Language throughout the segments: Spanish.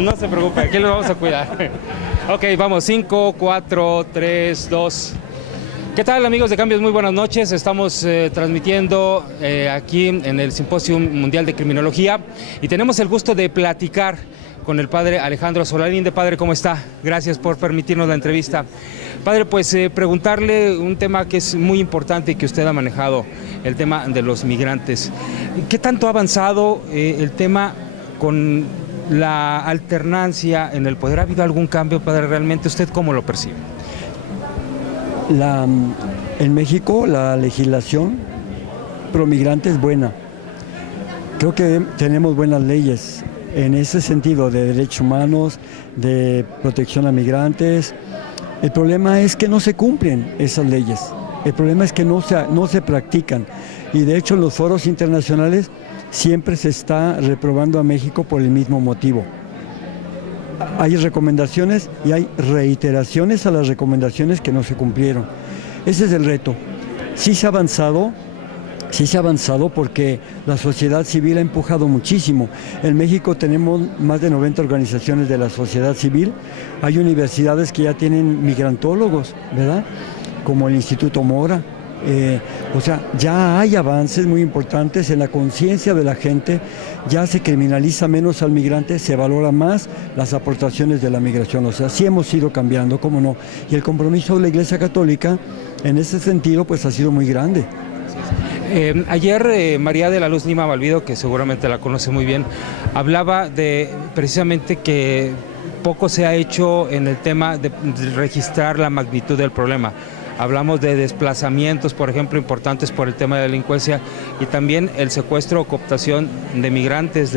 No se preocupe, aquí lo vamos a cuidar. Ok, vamos, 5, 4, 3, 2. ¿Qué tal, amigos de Cambios? Muy buenas noches. Estamos transmitiendo aquí en el Simposio Mundial de Criminología y tenemos el gusto de platicar con el padre Alejandro Solalinde. Padre, ¿cómo está? Gracias por permitirnos la entrevista. Padre, pues preguntarle un tema que es muy importante y que usted ha manejado, el tema de los migrantes. ¿Qué tanto ha avanzado el tema con la alternancia en el poder? ¿Ha habido algún cambio, padre, realmente? ¿Usted cómo lo percibe? En México la legislación pro migrante es buena. Creo que tenemos buenas leyes en ese sentido de derechos humanos, de protección a migrantes. El problema es que no se cumplen esas leyes. El problema es que no se practican. Y de hecho en los foros internacionales siempre se está reprobando a México por el mismo motivo. Hay recomendaciones y hay reiteraciones a las recomendaciones que no se cumplieron. Ese es el reto. Sí se ha avanzado porque la sociedad civil ha empujado muchísimo. En México tenemos más de 90 organizaciones de la sociedad civil. Hay universidades que ya tienen migrantólogos, ¿verdad? Como el Instituto Mora. O sea, ya hay avances muy importantes en la conciencia de la gente, ya se criminaliza menos al migrante, se valora más las aportaciones de la migración. O sea, sí hemos ido cambiando, cómo no. Y el compromiso de la Iglesia Católica en ese sentido pues ha sido muy grande. Ayer María de la Luz Lima Balbido, que seguramente la conoce muy bien, hablaba de precisamente que poco se ha hecho en el tema de registrar la magnitud del problema. Hablamos de desplazamientos, por ejemplo, importantes por el tema de delincuencia y también el secuestro o cooptación de migrantes,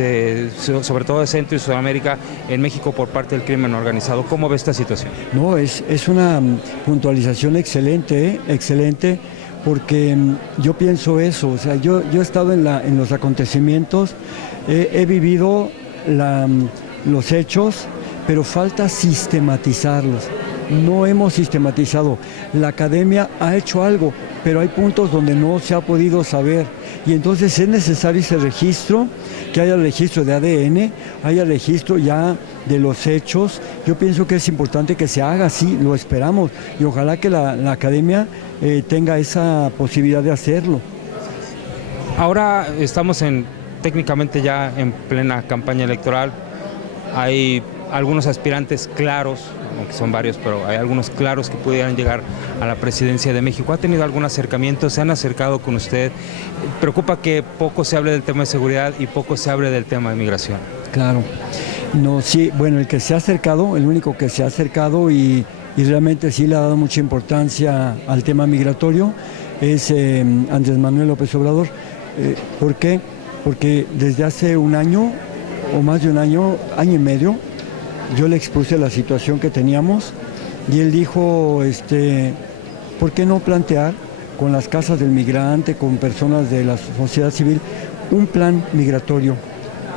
sobre todo de Centro y Sudamérica, en México por parte del crimen organizado. ¿Cómo ve esta situación? No, es una puntualización excelente, excelente, porque yo pienso eso. O sea, yo he estado en los acontecimientos, he vivido los hechos, pero falta sistematizarlos. No hemos sistematizado. La academia ha hecho algo, pero hay puntos donde no se ha podido saber. Y entonces es necesario ese registro, que haya registro de ADN, haya registro ya de los hechos. Yo pienso que es importante que se haga así, lo esperamos. Y ojalá que la academia tenga esa posibilidad de hacerlo. Ahora estamos técnicamente ya en plena campaña electoral. Hay algunos aspirantes claros, aunque son varios, pero hay algunos claros que pudieran llegar a la presidencia de México. ¿Ha tenido algún acercamiento? ¿Se han acercado con usted? ¿Preocupa que poco se hable del tema de seguridad y poco se hable del tema de migración? Claro. No, sí, bueno, el que se ha acercado, el único que se ha acercado y realmente sí le ha dado mucha importancia al tema migratorio es Andrés Manuel López Obrador. ¿Por qué? Porque desde hace un año o más de un año, año y medio, yo le expuse la situación que teníamos y él dijo, ¿por qué no plantear con las casas del migrante, con personas de la sociedad civil, un plan migratorio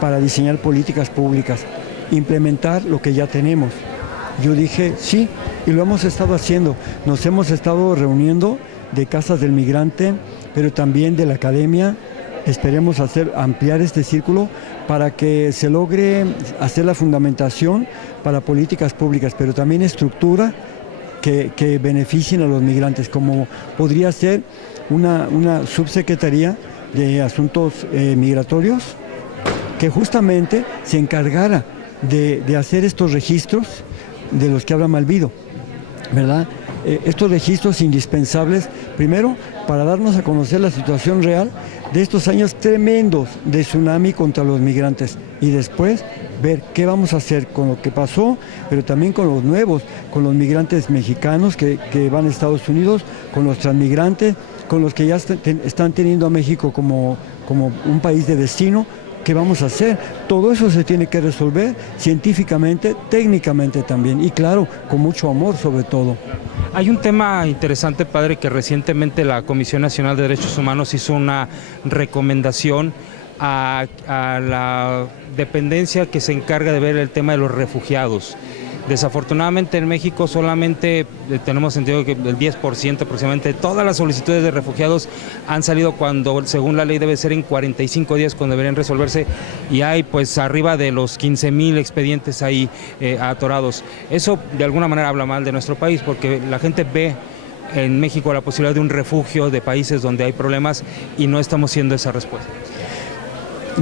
para diseñar políticas públicas, implementar lo que ya tenemos? Yo dije, sí, y lo hemos estado haciendo. Nos hemos estado reuniendo de casas del migrante, pero también de la academia. Esperemos ampliar este círculo para que se logre hacer la fundamentación para políticas públicas, pero también estructura que beneficien a los migrantes, como podría ser una subsecretaría de asuntos migratorios que justamente se encargara de hacer estos registros de los que habla Malvido, ¿verdad? Estos registros indispensables, primero, para darnos a conocer la situación real de estos años tremendos de tsunami contra los migrantes y después ver qué vamos a hacer con lo que pasó, pero también con los nuevos, con los migrantes mexicanos que van a Estados Unidos, con los transmigrantes, con los que ya están teniendo a México como un país de destino. ¿Qué vamos a hacer? Todo eso se tiene que resolver científicamente, técnicamente también y claro, con mucho amor sobre todo. Hay un tema interesante, padre, que recientemente la Comisión Nacional de Derechos Humanos hizo una recomendación a la dependencia que se encarga de ver el tema de los refugiados. Desafortunadamente en México solamente tenemos entendido que el 10% aproximadamente de todas las solicitudes de refugiados han salido cuando según la ley debe ser en 45 días cuando deberían resolverse, y hay pues arriba de los 15,000 expedientes ahí atorados. Eso de alguna manera habla mal de nuestro país, porque la gente ve en México la posibilidad de un refugio de países donde hay problemas y no estamos siendo esa respuesta.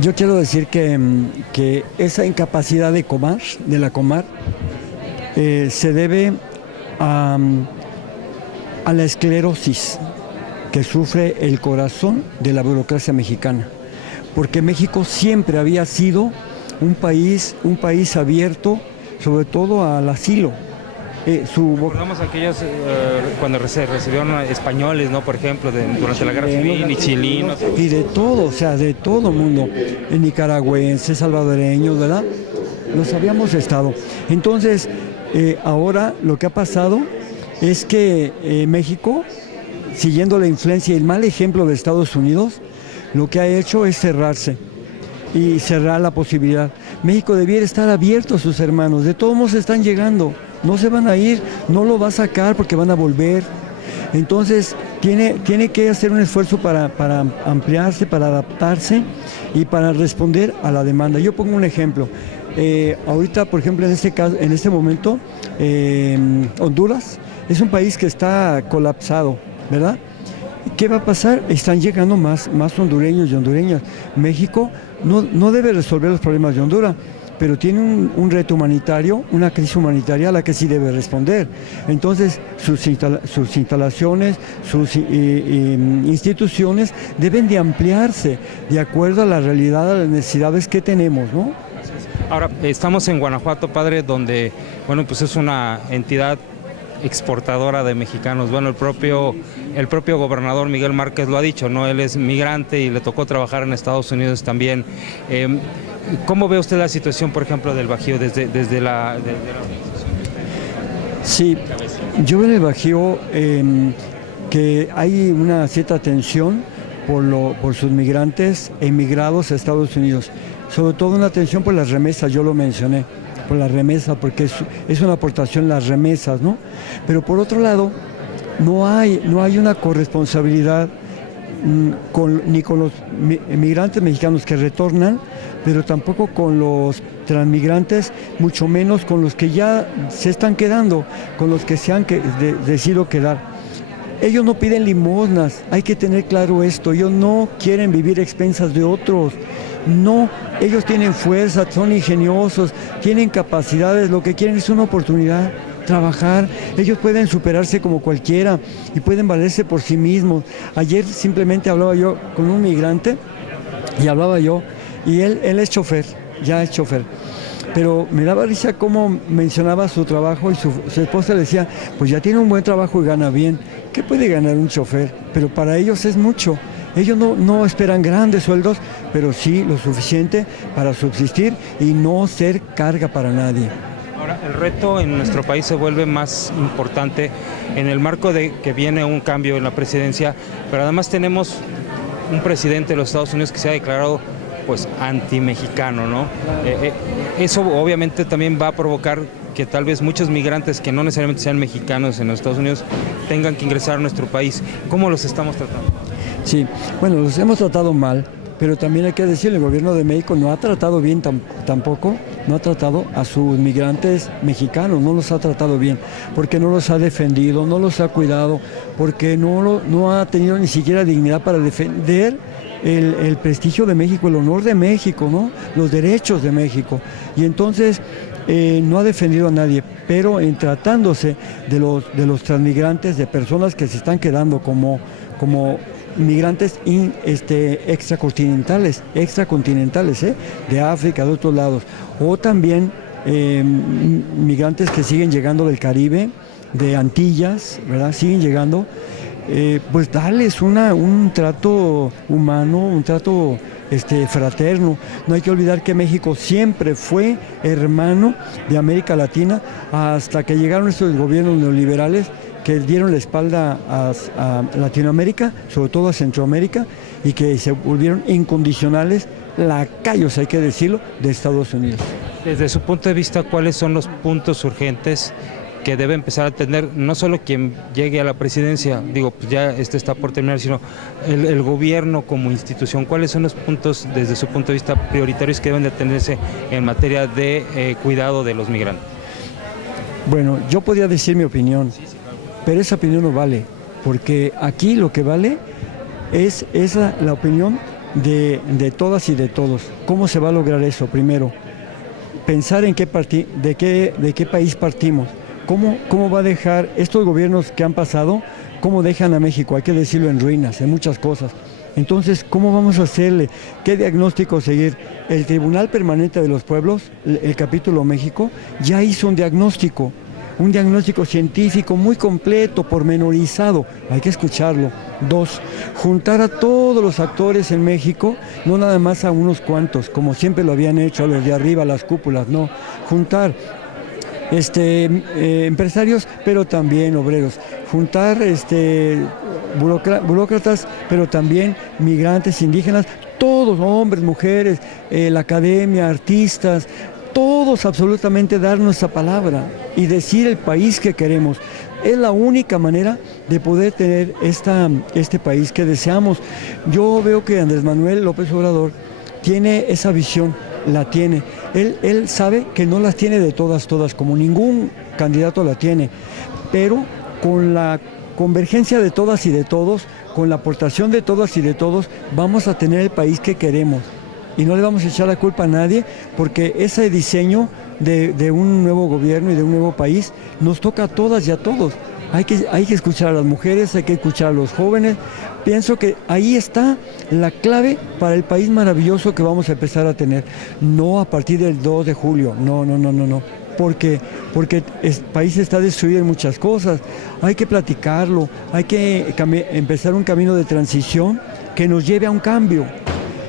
Yo quiero decir que esa incapacidad de la Comar, se debe a la esclerosis que sufre el corazón de la burocracia mexicana, porque México siempre había sido un país abierto, sobre todo al asilo. Recordamos aquellos cuando se recibieron españoles, ¿no? Por ejemplo, durante la guerra civil, y chilinos. Y de todo, o sea, de todo mundo, nicaragüenses, salvadoreños, ¿verdad? Los habíamos estado. Entonces, ahora lo que ha pasado es que México, siguiendo la influencia y el mal ejemplo de Estados Unidos, lo que ha hecho es cerrarse y cerrar la posibilidad. México debiera estar abierto a sus hermanos, de todos modos están llegando, no se van a ir, no lo va a sacar porque van a volver. Entonces tiene que hacer un esfuerzo para ampliarse, para adaptarse y para responder a la demanda. Yo pongo un ejemplo. Ahorita, por ejemplo, en este momento, Honduras es un país que está colapsado, ¿verdad? ¿Qué va a pasar? Están llegando más hondureños y hondureñas. México no debe resolver los problemas de Honduras, pero tiene un reto humanitario, una crisis humanitaria a la que sí debe responder. Entonces, sus instalaciones, sus instituciones deben de ampliarse de acuerdo a la realidad, a las necesidades que tenemos, ¿no? Ahora, estamos en Guanajuato, padre, donde, bueno, pues es una entidad exportadora de mexicanos. Bueno, el propio gobernador Miguel Márquez lo ha dicho, ¿no? Él es migrante y le tocó trabajar en Estados Unidos también. ¿Cómo ve usted la situación, por ejemplo, del Bajío desde la organización? Sí, yo veo en el Bajío que hay una cierta tensión por sus migrantes emigrados a Estados Unidos. Sobre todo una tensión por las remesas, yo lo mencioné, por las remesas, porque es una aportación las remesas, ¿no? Pero por otro lado, no hay una corresponsabilidad ni con los migrantes mexicanos que retornan, pero tampoco con los transmigrantes, mucho menos con los que ya se están quedando, con los que se han decidido quedar. Ellos no piden limosnas, hay que tener claro esto, ellos no quieren vivir a expensas de otros. No, ellos tienen fuerza, son ingeniosos, tienen capacidades, lo que quieren es una oportunidad, trabajar. Ellos pueden superarse como cualquiera y pueden valerse por sí mismos. Ayer simplemente hablaba yo con un migrante y él es chofer, ya es chofer. Pero me daba risa cómo mencionaba su trabajo y su esposa le decía, pues ya tiene un buen trabajo y gana bien. ¿Qué puede ganar un chofer? Pero para ellos es mucho. Ellos no esperan grandes sueldos, pero sí lo suficiente para subsistir y no ser carga para nadie. Ahora, el reto en nuestro país se vuelve más importante en el marco de que viene un cambio en la presidencia, pero además tenemos un presidente de los Estados Unidos que se ha declarado pues anti-mexicano, ¿no? Eso obviamente también va a provocar que tal vez muchos migrantes que no necesariamente sean mexicanos en los Estados Unidos tengan que ingresar a nuestro país. ¿Cómo los estamos tratando? Sí, bueno, los hemos tratado mal, pero también hay que decir, el gobierno de México no ha tratado bien tampoco, no ha tratado a sus migrantes mexicanos, no los ha tratado bien, porque no los ha defendido, no los ha cuidado, porque no ha tenido ni siquiera dignidad para defender el prestigio de México, el honor de México, ¿no? Los derechos de México. Y entonces no ha defendido a nadie, pero en tratándose de los transmigrantes, de personas que se están quedando como migrantes extracontinentales, de África, de otros lados, o también migrantes que siguen llegando del Caribe, de Antillas, ¿verdad? Siguen llegando, pues darles un trato humano, un trato fraterno. No hay que olvidar que México siempre fue hermano de América Latina hasta que llegaron estos gobiernos neoliberales que dieron la espalda a Latinoamérica, sobre todo a Centroamérica, y que se volvieron incondicionales lacayos, hay que decirlo, de Estados Unidos. Desde su punto de vista, ¿cuáles son los puntos urgentes que debe empezar a tener no solo quien llegue a la presidencia, digo, pues ya está por terminar, sino el gobierno como institución? ¿Cuáles son los puntos desde su punto de vista prioritarios que deben de tenerse en materia de cuidado de los migrantes? Bueno, yo podría decir mi opinión, pero esa opinión no vale, porque aquí lo que vale es la opinión de todas y de todos. ¿Cómo se va a lograr eso? Primero, pensar en de qué país partimos. ¿Cómo va a dejar estos gobiernos que han pasado? ¿Cómo dejan a México? Hay que decirlo, en ruinas, en muchas cosas. Entonces, ¿cómo vamos a hacerle? ¿Qué diagnóstico seguir? El Tribunal Permanente de los Pueblos, el capítulo México, ya hizo un diagnóstico científico muy completo, pormenorizado. Hay que escucharlo. 2, juntar a todos los actores en México, no nada más a unos cuantos, como siempre lo habían hecho, a los de arriba, a las cúpulas, no. Juntar empresarios, pero también obreros, juntar burócratas, pero también migrantes, indígenas, todos, hombres, mujeres, la academia, artistas, todos absolutamente dar nuestra palabra y decir el país que queremos. Es la única manera de poder tener este país que deseamos. Yo veo que Andrés Manuel López Obrador tiene esa visión, la tiene. Él sabe que no las tiene de todas, como ningún candidato la tiene, pero con la convergencia de todas y de todos, con la aportación de todas y de todos, vamos a tener el país que queremos. Y no le vamos a echar la culpa a nadie, porque ese diseño de un nuevo gobierno y de un nuevo país nos toca a todas y a todos. Hay que escuchar a las mujeres, hay que escuchar a los jóvenes. Pienso que ahí está la clave para el país maravilloso que vamos a empezar a tener. No a partir del 2 de julio, no. Porque el país está destruido en muchas cosas. Hay que platicarlo, hay que empezar un camino de transición que nos lleve a un cambio.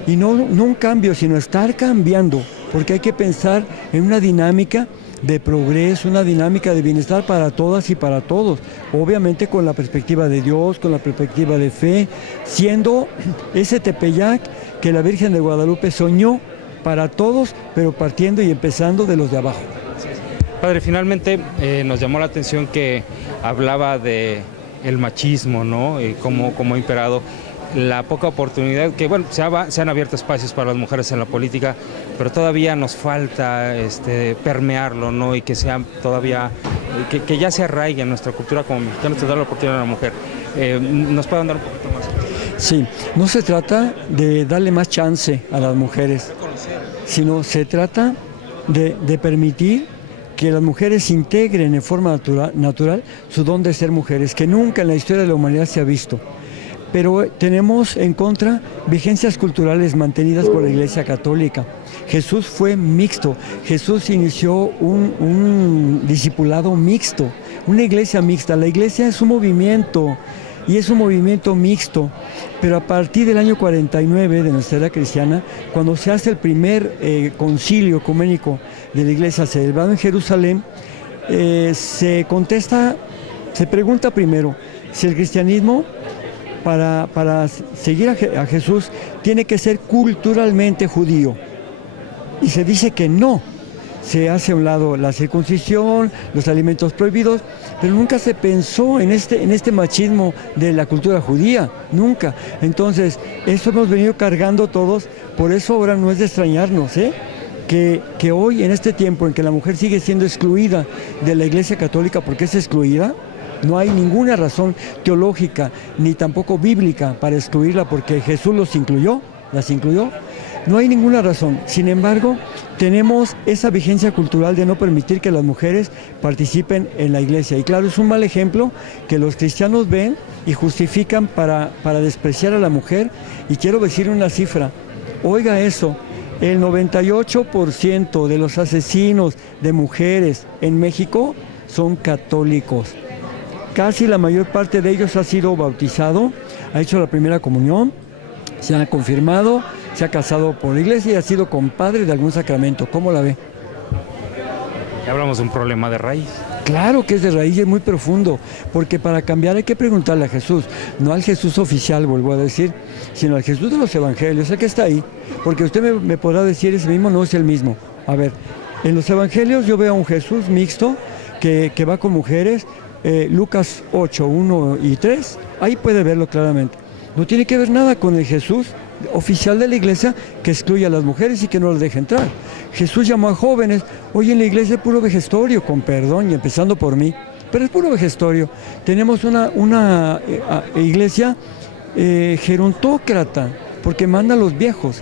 Y no un cambio, sino estar cambiando, porque hay que pensar en una dinámica de progreso, una dinámica de bienestar para todas y para todos, obviamente con la perspectiva de Dios, con la perspectiva de fe, siendo ese Tepeyac que la Virgen de Guadalupe soñó para todos, pero partiendo y empezando de los de abajo. Padre, finalmente nos llamó la atención que hablaba de el machismo, ¿no? Como ha imperado, la poca oportunidad, que bueno, se han abierto espacios para las mujeres en la política, pero todavía nos falta permearlo, ¿no? Y que sea todavía, que ya se arraigue en nuestra cultura como mexicanos, dar la oportunidad a la mujer. ¿Nos pueden dar un poquito más? Sí, no se trata de darle más chance a las mujeres, sino se trata de permitir que las mujeres integren en forma natural su don de ser mujeres, que nunca en la historia de la humanidad se ha visto. Pero tenemos en contra vigencias culturales mantenidas por la Iglesia Católica. Jesús fue mixto, Jesús inició un discipulado mixto, una iglesia mixta. La iglesia es un movimiento y es un movimiento mixto, pero a partir del año 49 de nuestra era cristiana, cuando se hace el primer concilio ecuménico de la iglesia celebrado en Jerusalén, se pregunta primero si el cristianismo para seguir a Jesús tiene que ser culturalmente judío, y se dice que no. Se hace a un lado la circuncisión, los alimentos prohibidos, pero nunca se pensó en este machismo de la cultura judía, nunca. Entonces, eso hemos venido cargando todos, por eso ahora no es de extrañarnos, que hoy, en este tiempo en que la mujer sigue siendo excluida de la Iglesia Católica, porque es excluida, no hay ninguna razón teológica ni tampoco bíblica para excluirla, porque Jesús las incluyó. No hay ninguna razón. Sin embargo, tenemos esa vigencia cultural de no permitir que las mujeres participen en la iglesia. Y claro, es un mal ejemplo que los cristianos ven y justifican para despreciar a la mujer. Y quiero decir una cifra. Oiga eso, el 98% de los asesinos de mujeres en México son católicos. Casi la mayor parte de ellos ha sido bautizado, ha hecho la primera comunión, se ha confirmado, se ha casado por la iglesia y ha sido compadre de algún sacramento. ¿Cómo la ve? Ya hablamos de un problema de raíz. Claro que es de raíz y es muy profundo, porque para cambiar hay que preguntarle a Jesús, no al Jesús oficial, vuelvo a decir, sino al Jesús de los evangelios, el que está ahí, porque usted me podrá decir es el mismo, no es el mismo. A ver, En los evangelios yo veo a un Jesús mixto que va con mujeres, Lucas 8, 1 y 3, ahí puede verlo claramente. No tiene que ver nada con el Jesús oficial de la iglesia que excluye a las mujeres y que no las deja entrar. Jesús llamó a jóvenes, hoy en la iglesia es puro vejestorio, con perdón, y empezando por mí, pero es puro vejestorio. Tenemos una iglesia gerontócrata, porque manda a los viejos,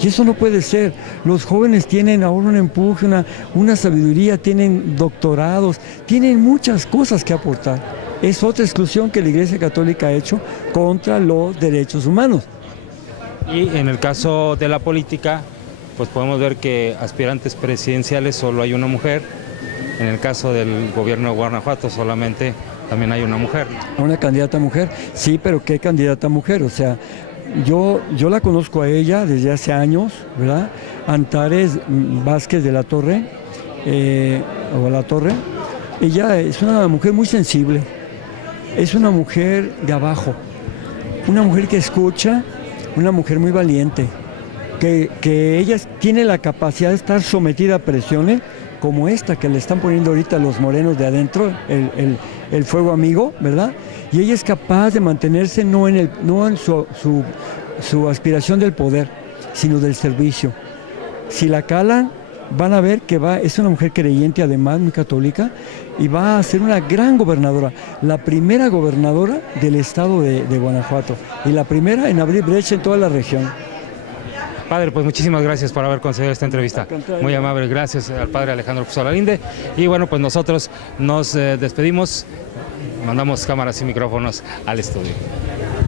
y eso no puede ser. Los jóvenes tienen ahora un empuje, una sabiduría, tienen doctorados, tienen muchas cosas que aportar. Es otra exclusión que la Iglesia Católica ha hecho contra los derechos humanos. Y en el caso de la política, pues podemos ver que aspirantes presidenciales solo hay una mujer. En el caso del gobierno de Guanajuato solamente también hay una mujer. ¿Una candidata mujer? Sí, pero ¿qué candidata mujer? O sea, yo la conozco a ella desde hace años, ¿verdad? Antares Vázquez de la Torre, ella es una mujer muy sensible, es una mujer de abajo, una mujer que escucha, una mujer muy valiente, que ella tiene la capacidad de estar sometida a presiones como esta que le están poniendo ahorita los morenos de adentro, el fuego amigo, ¿verdad? Y ella es capaz de mantenerse no en su aspiración del poder, sino del servicio. Si la calan, van a ver que es una mujer creyente, además muy católica, y va a ser una gran gobernadora, la primera gobernadora del estado de Guanajuato, y la primera en abrir brecha en toda la región. Padre, pues muchísimas gracias por haber concedido esta entrevista. Muy amable, gracias al padre Alejandro Fusolalinde. Y bueno, pues nosotros nos despedimos, mandamos cámaras y micrófonos al estudio.